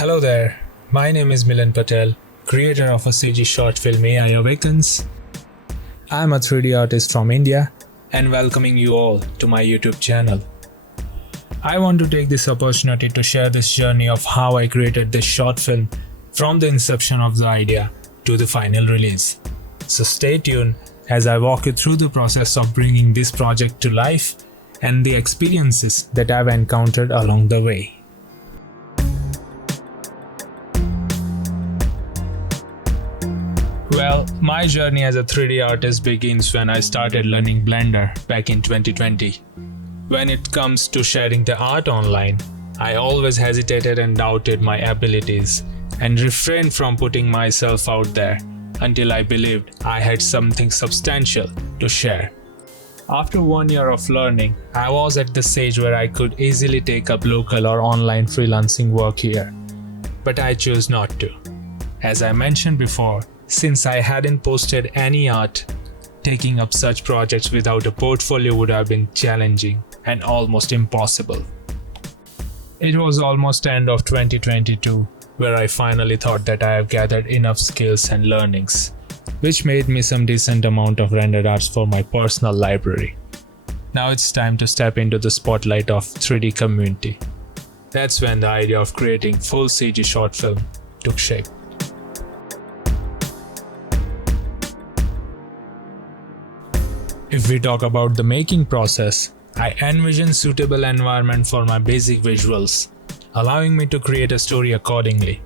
Hello there, my name is Milan Patel, creator of a CG short film AI Awakens. I'm a 3D artist from India and welcoming you all to my YouTube channel. I want to take this opportunity to share this journey of how I created this short film from the inception of the idea to the final release. So stay tuned as I walk you through the process of bringing this project to life and the experiences that I've encountered along the way. Well, my journey as a 3D artist begins when I started learning Blender back in 2020. When it comes to sharing the art online, I always hesitated and doubted my abilities and refrained from putting myself out there until I believed I had something substantial to share. After 1 year of learning, I was at the stage where I could easily take up local or online freelancing work here. But I chose not to. As I mentioned before, since I hadn't posted any art, taking up such projects without a portfolio would have been challenging and almost impossible. It was almost end of 2022 where I finally thought that I have gathered enough skills and learnings, which made me some decent amount of rendered arts for my personal library. Now it's time to step into the spotlight of 3D community. That's when the idea of creating full CG short film took shape. If we talk about the making process, I envisioned suitable environment for my basic visuals, allowing me to create a story accordingly.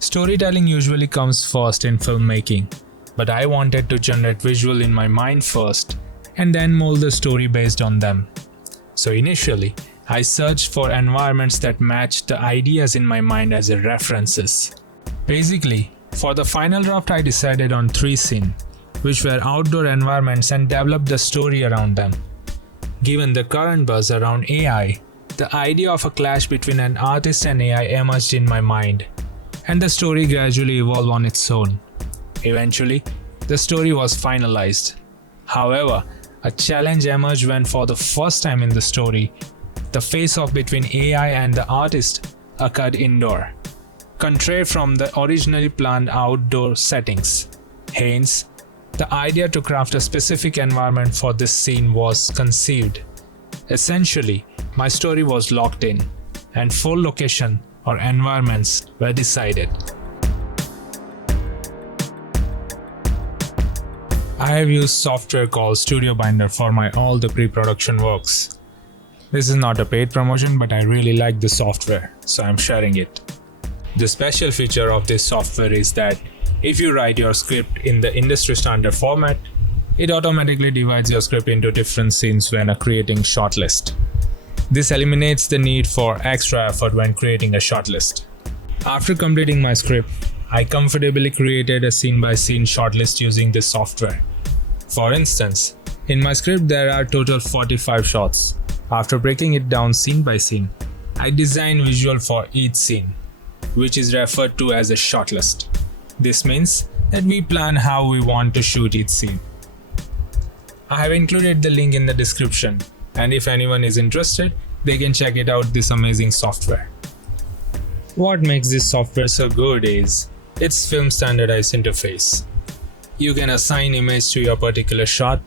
Storytelling usually comes first in filmmaking, but I wanted to generate visual in my mind first and then mold the story based on them. So initially, I searched for environments that matched the ideas in my mind as references. Basically, for the final draft I decided on 3 scenes, which were outdoor environments, and developed the story around them. Given the current buzz around AI, the idea of a clash between an artist and AI emerged in my mind, and the story gradually evolved on its own. Eventually, the story was finalized. However, a challenge emerged when for the first time in the story, the face-off between AI and the artist occurred indoor, contrary from the originally planned outdoor settings. Hence, the idea to craft a specific environment for this scene was conceived. Essentially, my story was locked in, and 4 locations or environments were decided. I have used software called StudioBinder for all the pre-production works. This is not a paid promotion, but I really like the software, so I'm sharing it. The special feature of this software is that if you write your script in the industry standard format, it automatically divides your script into different scenes when creating shortlist. This eliminates the need for extra effort when creating a shortlist. After completing my script, I comfortably created a scene-by-scene shortlist using this software. For instance, in my script there are total 45 shots. After breaking it down scene by scene, I designed visual for each scene, which is referred to as a shortlist. This means that we plan how we want to shoot each scene. I have included the link in the description, and if anyone is interested, they can check it out, this amazing software. What makes this software so good is its film standardized interface. You can assign image to your particular shot,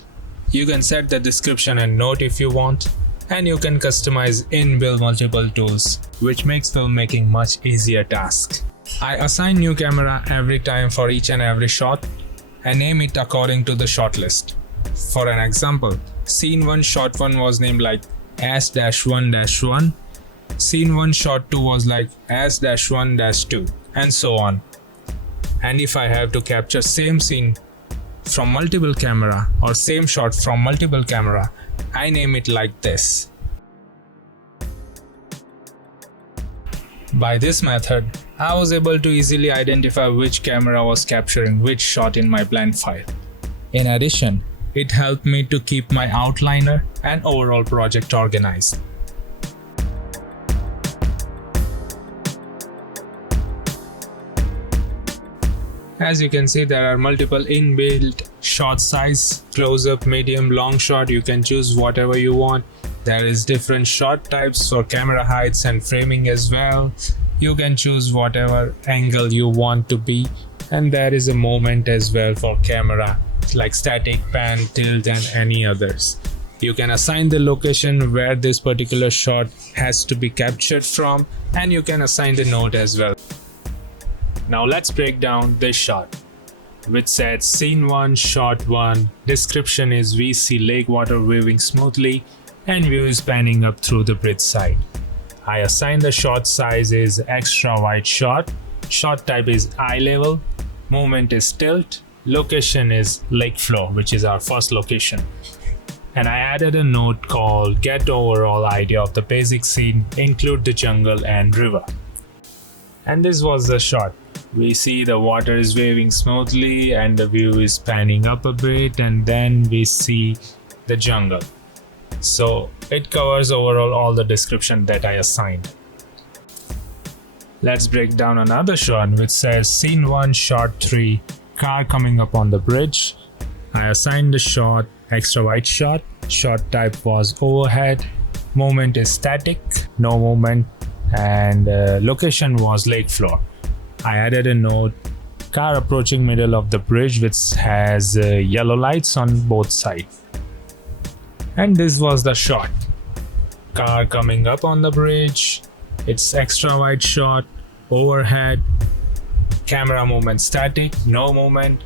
you can set the description and note if you want, and you can customize inbuilt multiple tools, which makes filmmaking much easier task. I assign new camera every time for each and every shot and name it according to the shortlist. For an example, scene 1 shot 1 was named like S-1-1, scene 1 shot 2 was like S-1-2, and so on. And if I have to capture same scene from multiple camera or same shot from multiple camera, I name it like this. By this method, I was able to easily identify which camera was capturing which shot in my blend file. In addition, it helped me to keep my outliner and overall project organized. As you can see, there are multiple inbuilt shot size, close-up, medium, long shot. You can choose whatever you want. There is different shot types for camera heights and framing as well. You can choose whatever angle you want to be, and there is a movement as well for camera, like static, pan, tilt and any others. You can assign the location where this particular shot has to be captured from, and you can assign the node as well. Now let's break down this shot, which says scene 1, shot 1. Description is we see lake water waving smoothly and view is panning up through the bridge side. I assign the shot size is extra wide shot, shot type is eye level, movement is tilt, location is lake floor, which is our first location. And I added a note called get overall idea of the basic scene, include the jungle and river. And this was the shot. We see the water is waving smoothly and the view is panning up a bit, and then we see the jungle. So it covers overall all the description that I assigned. Let's break down another shot which says scene 1, shot 3, car coming up on the bridge. I assigned the shot extra wide shot, shot type was overhead, movement is static, no movement, and location was lake floor. I added a note, car approaching middle of the bridge which has yellow lights on both sides. And this was the shot. Car coming up on the bridge, it's extra wide shot, overhead, camera movement static, no movement.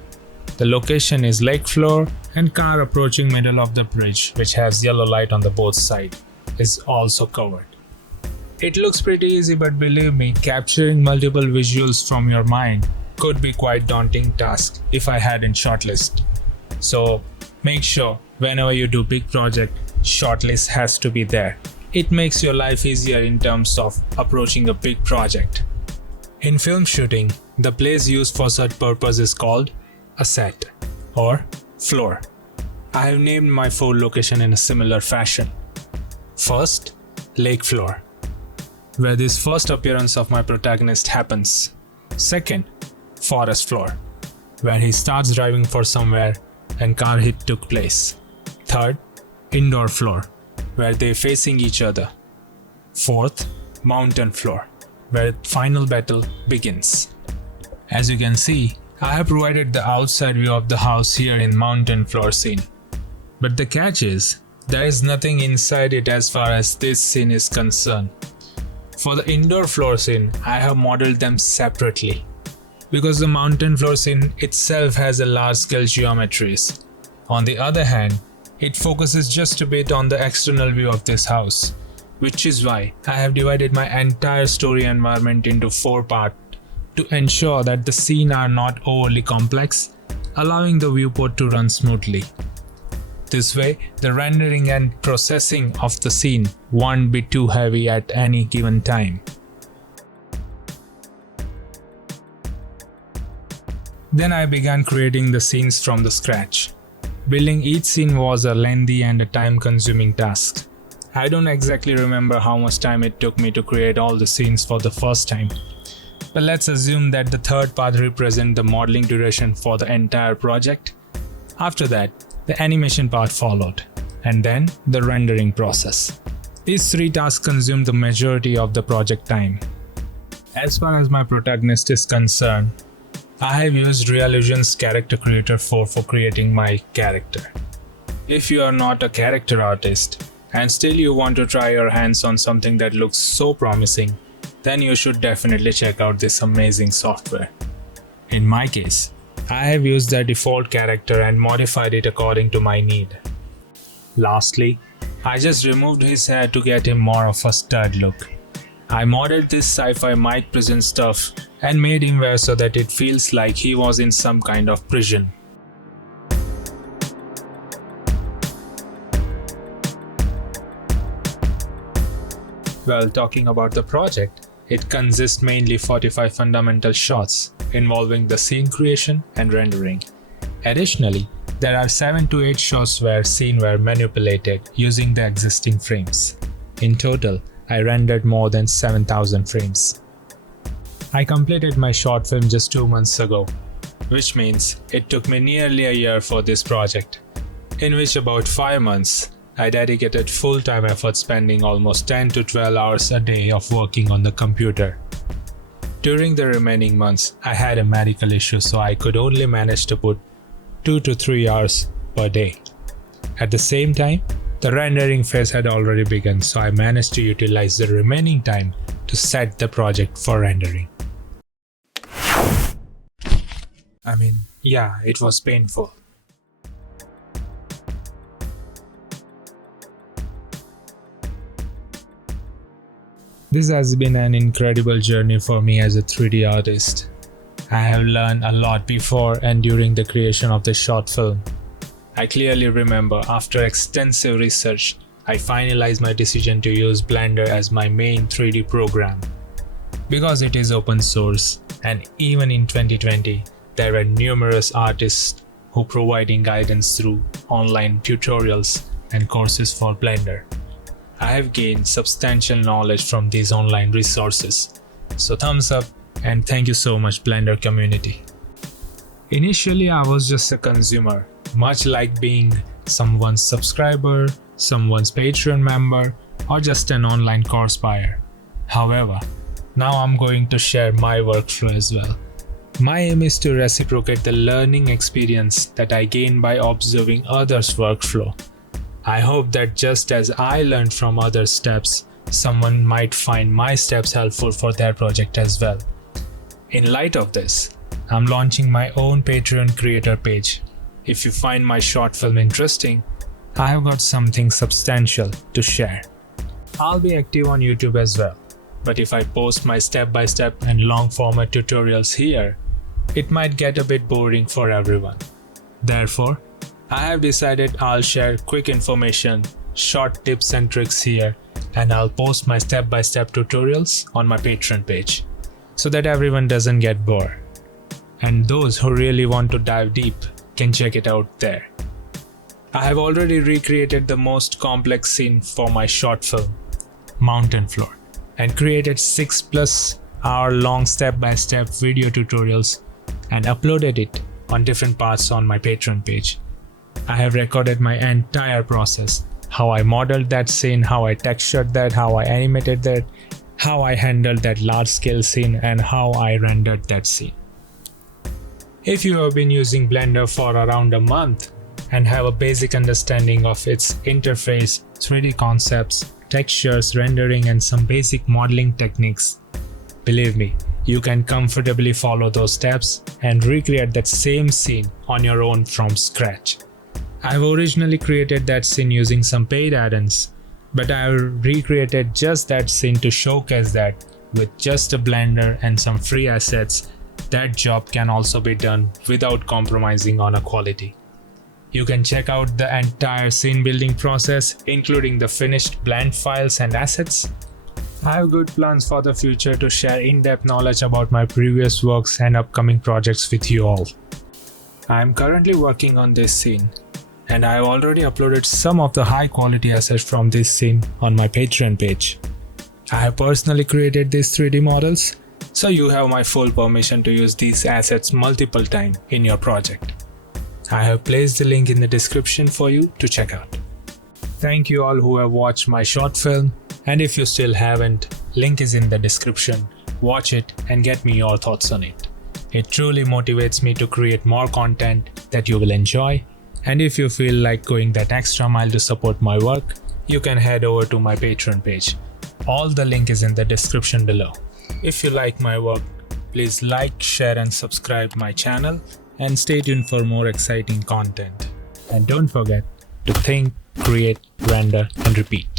The location is lake floor, and car approaching middle of the bridge which has yellow light on the both sides is also covered. It looks pretty easy, but believe me, capturing multiple visuals from your mind could be quite daunting task if I hadn't shortlist. So make sure whenever you do big project, shortlist has to be there. It makes your life easier in terms of approaching a big project. In film shooting, the place used for such purpose is called a set or floor. I have named my 4 location in a similar fashion. First, lake floor, where this first appearance of my protagonist happens. Second, forest floor, where he starts driving for somewhere and car hit took place. Third, indoor floor, where they're facing each other. Fourth, mountain floor, where final battle begins. As you can see, I have provided the outside view of the house here in mountain floor scene. But the catch is, there is nothing inside it as far as this scene is concerned. For the indoor floor scene, I have modeled them separately, because the mountain floor scene itself has a large scale geometries. On the other hand, it focuses just a bit on the external view of this house, which is why I have divided my entire story environment into 4 parts to ensure that the scenes are not overly complex, allowing the viewport to run smoothly. This way, the rendering and processing of the scene won't be too heavy at any given time. Then I began creating the scenes from the scratch. Building each scene was a lengthy and a time-consuming task. I don't exactly remember how much time it took me to create all the scenes for the first time. But let's assume that the third part represents the modeling duration for the entire project. After that, the animation part followed, and then the rendering process. These 3 tasks consumed the majority of the project time. As far as my protagonist is concerned, I have used Reallusion's Character Creator 4 for creating my character. If you are not a character artist and still you want to try your hands on something that looks so promising, then you should definitely check out this amazing software. In my case, I have used the default character and modified it according to my need. Lastly, I just removed his hair to get him more of a stud look. I modded this sci-fi Mike prison stuff and made him wear so that it feels like he was in some kind of prison. Well, talking about the project, it consists mainly 45 fundamental shots involving the scene creation and rendering. Additionally, there are 7 to 8 shots where scenes were manipulated using the existing frames. In total, I rendered more than 7,000 frames. I completed my short film just 2 months ago, which means it took me nearly a year for this project, in which about 5 months I dedicated full-time effort, spending almost 10 to 12 hours a day of working on the computer. During the remaining months, I had a medical issue, so I could only manage to put 2 to 3 hours per day. At the same time, the rendering phase had already begun, so I managed to utilize the remaining time to set the project for rendering. Yeah, it was painful. This has been an incredible journey for me as a 3D artist. I have learned a lot before and during the creation of the short film. I clearly remember after extensive research, I finalized my decision to use Blender as my main 3D program. Because it is open source, and even in 2020, there are numerous artists who providing guidance through online tutorials and courses for Blender. I have gained substantial knowledge from these online resources. So thumbs up and thank you so much, Blender community. Initially, I was just a consumer, much like being someone's subscriber, someone's Patreon member, or just an online course buyer. However, now I'm going to share my workflow as well. My aim is to reciprocate the learning experience that I gain by observing others' workflow. I hope that just as I learned from other steps, someone might find my steps helpful for their project as well. In light of this, I'm launching my own Patreon creator page. If you find my short film interesting, I have got something substantial to share. I'll be active on YouTube as well, but if I post my step-by-step and long format tutorials here, it might get a bit boring for everyone. Therefore, I have decided I'll share quick information, short tips and tricks here, and I'll post my step-by-step tutorials on my Patreon page, so that everyone doesn't get bored. And those who really want to dive deep can check it out there. I have already recreated the most complex scene for my short film, Mountain Floor, and created 6+ hour long step-by-step video tutorials and uploaded it on different parts on my Patreon page. I have recorded my entire process, how I modeled that scene, how I textured that, how I animated that, how I handled that large-scale scene, and how I rendered that scene. If you have been using Blender for around a month and have a basic understanding of its interface, 3D concepts, textures, rendering, and some basic modeling techniques, believe me, you can comfortably follow those steps and recreate that same scene on your own from scratch. I've originally created that scene using some paid add-ins, but I've recreated just that scene to showcase that with just a Blender and some free assets, that job can also be done without compromising on a quality. You can check out the entire scene building process, including the finished blend files and assets. I have good plans for the future to share in-depth knowledge about my previous works and upcoming projects with you all. I am currently working on this scene, and I have already uploaded some of the high-quality assets from this scene on my Patreon page. I have personally created these 3D models, so you have my full permission to use these assets multiple times in your project. I have placed the link in the description for you to check out. Thank you all who have watched my short film, and if you still haven't, link is in the description. Watch it and get me your thoughts on it. It truly motivates me to create more content that you will enjoy, and if you feel like going that extra mile to support my work, you can head over to my Patreon page. All the link is in the description below. If you like my work, please like, share and subscribe my channel, and stay tuned for more exciting content. And don't forget to think, create, render and repeat.